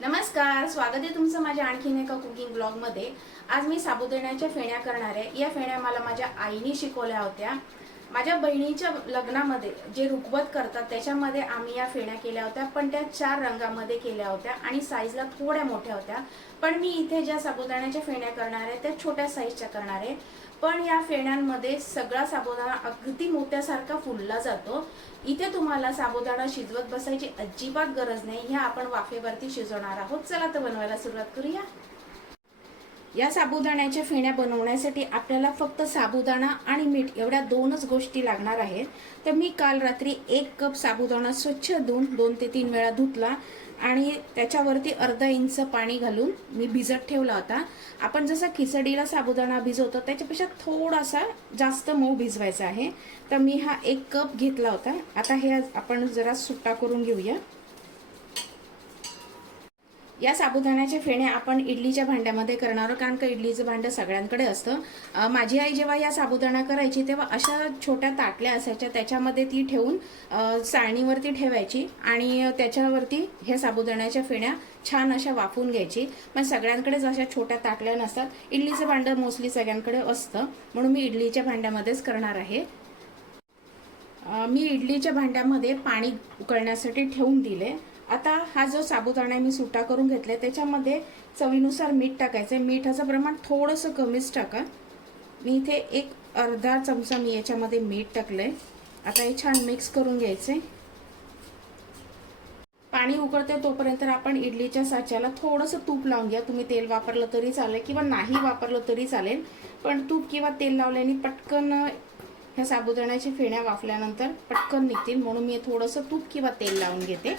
नमस्कार स्वागत आहे तुमचं माझ्या आणखीन एका कुकिंग ब्लॉगमध्ये आज मी साबुदाण्याच्या फेण्या करणार आहे. या फेण्या मला माझ्या आईने शिकवल्या होत्या. माझ्या बहिणीच्या लग्नामध्ये जे रुखवत करतात त्याच्यामध्ये आम्ही या फेण्या केल्या होत्या पण त्या चार रंगामध्ये केल्या होत्या आणि साईजला थोड्या मोठ्या होत्या. पण मी इथे ज्या साबुदाण्याच्या फेण्या करणार आहे त्या छोट्या साईजच्या करणार आहे. पण या फेण्यांमध्ये सगळा साबुदाणा अगदी मोत्यासारखा फुलला जातो. इथे तुम्हाला साबुदाणा शिजवत बसायची अजिबात गरज नाही. ह्या आपण वाफेवरती शिजवणार आहोत. चला तर बनवायला सुरुवात करूया. या साबुदाण्याच्या फेण्या बनवण्यासाठी आपल्याला फक्त साबुदाणा आणि मीठ एवढ्या दोनच गोष्टी लागणार आहेत. तर मी काल रात्री एक कप साबुदाणा स्वच्छ धुवून दोन ते तीन वेळा धुतला आणि त्याच्यावरती अर्धा इंच पाणी घालून मी भिजत ठेवला होता. आपण जसं खिचडीला साबुदाणा भिजवतो त्याच्यापेक्षा थोडासा जास्त मऊ भिजवायचा आहे. तर मी हा एक कप घेतला होता. आता हे आपण जरा सुट्टा करून घेऊया. या साबुदाण्याच्या फेण्या आपण इडलीच्या भांड्यामध्ये करणार आहोत कारण का इडलीचं भांडं सगळ्यांकडे असतं. माझी आई जेव्हा या साबुदाणा करायची तेव्हा अशा छोट्या ताटल्या असायच्या त्याच्यामध्ये ती ठेवून चाळणीवरती ठेवायची आणि त्याच्यावरती ह्या साबुदाण्याच्या फेण्या छान अशा वाफून घ्यायची. पण सगळ्यांकडेच अशा छोट्या ताटल्या नसतात. इडलीचं भांडं मोस्टली सगळ्यांकडे असतं. म्हणून मी इडलीच्या भांड्यामध्येच करणार आहे. मी इडलीच्या भांड्यामध्ये पाणी उकळण्यासाठी ठेवून दिले. आता हा जो साबुदाणा मी सुटा करून घेतलाय त्याच्यामध्ये चवीनुसार मीठ टाकायचं आहे मिठाचं प्रमाण थोडंसं कमीच टाका. मी इथे एक अर्धा चमचा मी याच्यामध्ये मीठ टाकलंय. आता हे छान मिक्स करून घ्यायचे पाणी उकळते तोपर्यंत आपण इडलीच्या साच्याला थोडंसं तूप लावून घ्या. तुम्ही तेल वापरलं तरी चालेल किंवा नाही वापरलं तरी चालेल. पण तूप किंवा तेल लावल्याने पटकन ह्या साबुदाण्याच्या फेण्या वाफल्यानंतर पटकन निघतील. म्हणून मी थोडंसं तूप किंवा तेल लावून घेते.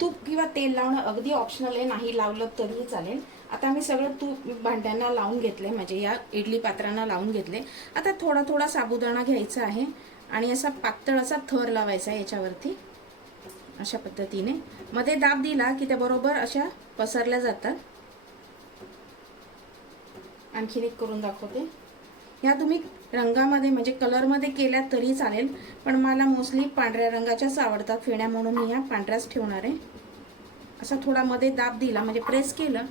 तूप किंवा तेल लावणं अगदी ऑप्शनल आहे नाही लावलं तरीही चालेल. आता मी सगळं तूप भांड्यांना लावून घेतले म्हणजे या इडली पात्रांना लावून घेतले आता थोडा थोडा साबुदाणा घ्यायचा आहे आणि असा पातळ असा थर लावायचा आहे याच्यावरती अशा पद्धतीने. मध्ये दाब दिला की त्या बरोबर अशा पसरल्या जातात. आणखीन एक करून दाखवते. ह्या तुम्ही रंगामध्ये म्हणजे कलरमध्ये केल्या तरी चालेल पण मला मोस्टली पांढऱ्या रंगाच्याच आवडतात. फेण्या म्हणून मी ह्या पांढऱ्याच ठेवणार आहे. असा थोडा मध्ये दाब दिला म्हणजे प्रेस केलं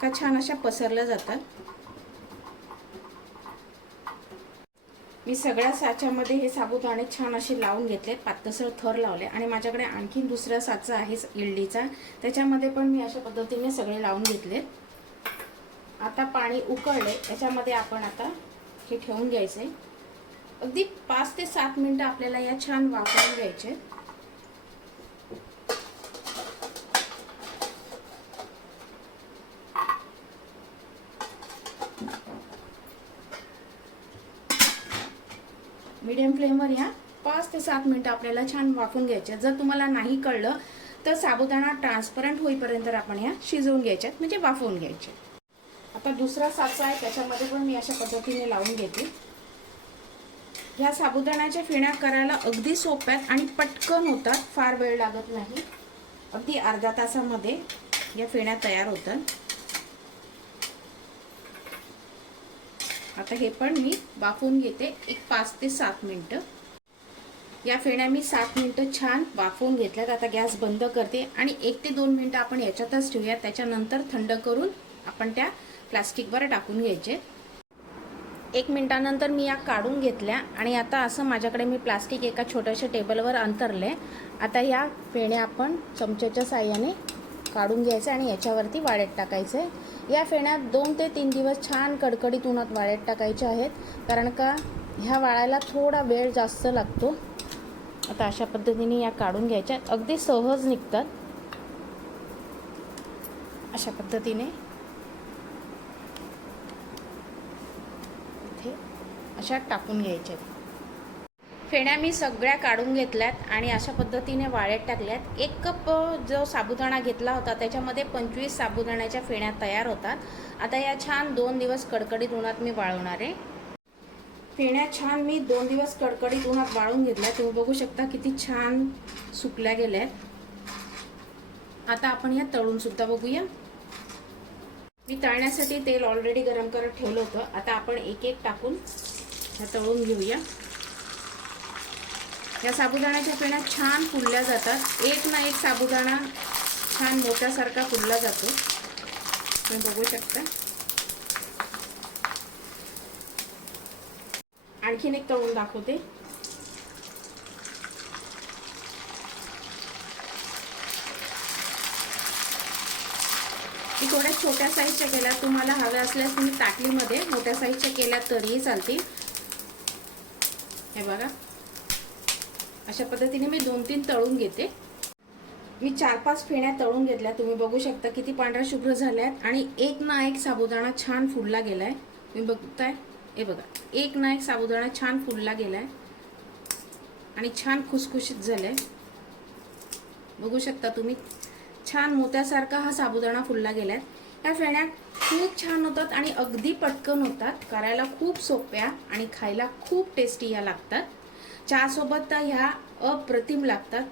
का छान अशा पसरल्या जातात. मी सगळ्या साच्यामध्ये हे साबुदाणे छान असे लावून घेतले पातसर थर लावले आणि माझ्याकडे आणखीन दुसरा साचा आहे इडलीचा. त्याच्यामध्ये पण मी अशा पद्धतीने सगळे लावून घेतले. आता पाणी उकळले त्याच्यामध्ये आपण आता हे ठेवून घ्यायचे. अगदी पाच ते सात मिनिटं आपल्याला या छान वाफवून घ्यायचे. मीडियम फ्लेमवर या पाच ते सात मिनिटं आपल्याला छान वाफून घ्यायचे. जर तुम्हाला नाही कळलं तर साबुदाणा ट्रान्सपरंट होईपर्यंत आपण या शिजवून घ्यायच्यात म्हणजे वाफवून घ्यायचे. आता दुसरा साचा आहे त्याच्यामध्ये पण मी अशा पद्धतीने लावून घेते. ह्या साबुदाण्याच्या फेण्या करायला अगदी सोप्या आणि पटकन होतात फार वेळ लागत नाही. अगदी अर्ध्या तासामध्ये या फेण्या तयार होतात. आता हे पण मी वाफवून घेते एक पाच ते सात मिनटं. या फेण्या मी सात मिनटं छान वाफवून घेतल्यात. आता गॅस बंद करते आणि एक ते दोन मिनटं आपण याच्यातच ठेवूया त्याच्यानंतर थंड करून आपण त्या प्लास्टिकवर टाकून घ्यायचे. एक मिनटानंतर मी या काढून घेतल्या आणि आता असं माझ्याकडे मी प्लास्टिक एका छोट्याशा टेबलवर अंतरले. आता या फेण्या आपण चमच्याच्या साह्याने काढून घ्यायचं आणि याच्यावरती वाळ्यात टाकायचे. या फेण्या दोन ते तीन दिवस छान कडकडीत उन्हात वाळ्यात टाकायच्या आहेत कारण का ह्या वाळायला थोडा वेळ जास्त लागतो. आता अशा पद्धतीने या काढून घ्यायच्या. अगदी सहज निघतात. अशा पद्धतीने इथे अशा टाकून घ्यायच्या फेण्या मी सगळ्या काढून घेतल्यात आणि अशा पद्धतीने वाळ्यात टाकल्यात. एक कप जो साबुदाणा घेतला होता त्याच्यामध्ये पंचवीस साबुदाण्याच्या फेण्या तयार होतात. आता या छान दोन दिवस कडकडीत उन्हात मी वाळवणार आहे. फेण्या छान मी दोन दिवस कडकडीत उन्हात वाळून घेतल्या. तुम्ही बघू शकता किती छान सुकल्या गेल्या आहेत. आता आपण या तळून सुद्धा बघूया. मी तळण्यासाठी तेल ऑलरेडी गरम करत ठेवलं होतं. आता आपण एक एक टाकून ह्या तळून घेऊया. या साबुदाण्याच्या पेण्या छान फुलल्या जातात. एक ना एक साबुदाणा छान मोत्यासारखा फुलला जातो. तुम्ही बघू शकता. आणखीन एक तळून दाखवते. मी थोड्या छोट्या साईजच्या केल्या. तुम्हाला हव्या असल्यास तुम्ही ताटलीमध्ये मोठ्या साईजच्या केल्या तरीही चालतील. हे बघा. अशा पद्धतीने मी दोन तीन तळून घेते. मी चार पाच फेण्या तळून घेतल्या. तुम्ही बघू शकता किती पांढऱ्या शुभ्र झाल्यात. आणि एक ना एक साबुदाणा छान फुडला गेलाय. तुम्ही बघताय? हे बघा. एक ना एक साबुदाणा छान फुडला गेलाय. आणि छान खुसखुशीत झालाय. बघू शकता तुम्ही? छान मोत्यासारखा हा साबुदाणा फुलला गेलाय. या फेण्या खूप छान होतात आणि अगदी पटकन होतात. करायला खूप सोप्या आणि खायला खूप टेस्टी या लागतात. चहासोबत तर ह्या अप्रतिम लागतात.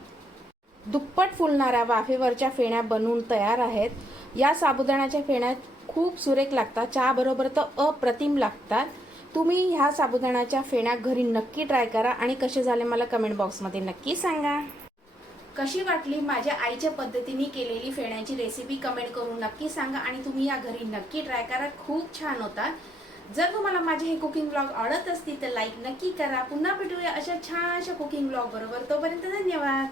दुप्पट फुलणाऱ्या वाफेवरच्या फेण्या बनवून तयार आहेत. या साबुदाण्याच्या फेण्या खूप सुरेख लागतात. चहाबरोबर तर अप्रतिम लागतात. तुम्ही ह्या साबुदाण्याच्या फेण्या घरी नक्की ट्राय करा आणि कसे झाले मला कमेंट बॉक्समध्ये नक्की सांगा. कशी वाटली माझ्या आईच्या पद्धतीने केलेली फेण्याची रेसिपी कमेंट करून नक्की सांगा आणि तुम्ही या घरी नक्की ट्राय करा. खूप छान होतात. जर तुम्हाला माझे हे कुकिंग ब्लॉग आवडत असतील तर लाईक नक्की करा. पुन्हा भेटूया अशा छानशा कुकिंग ब्लॉग बरोबर. तोपर्यंत धन्यवाद.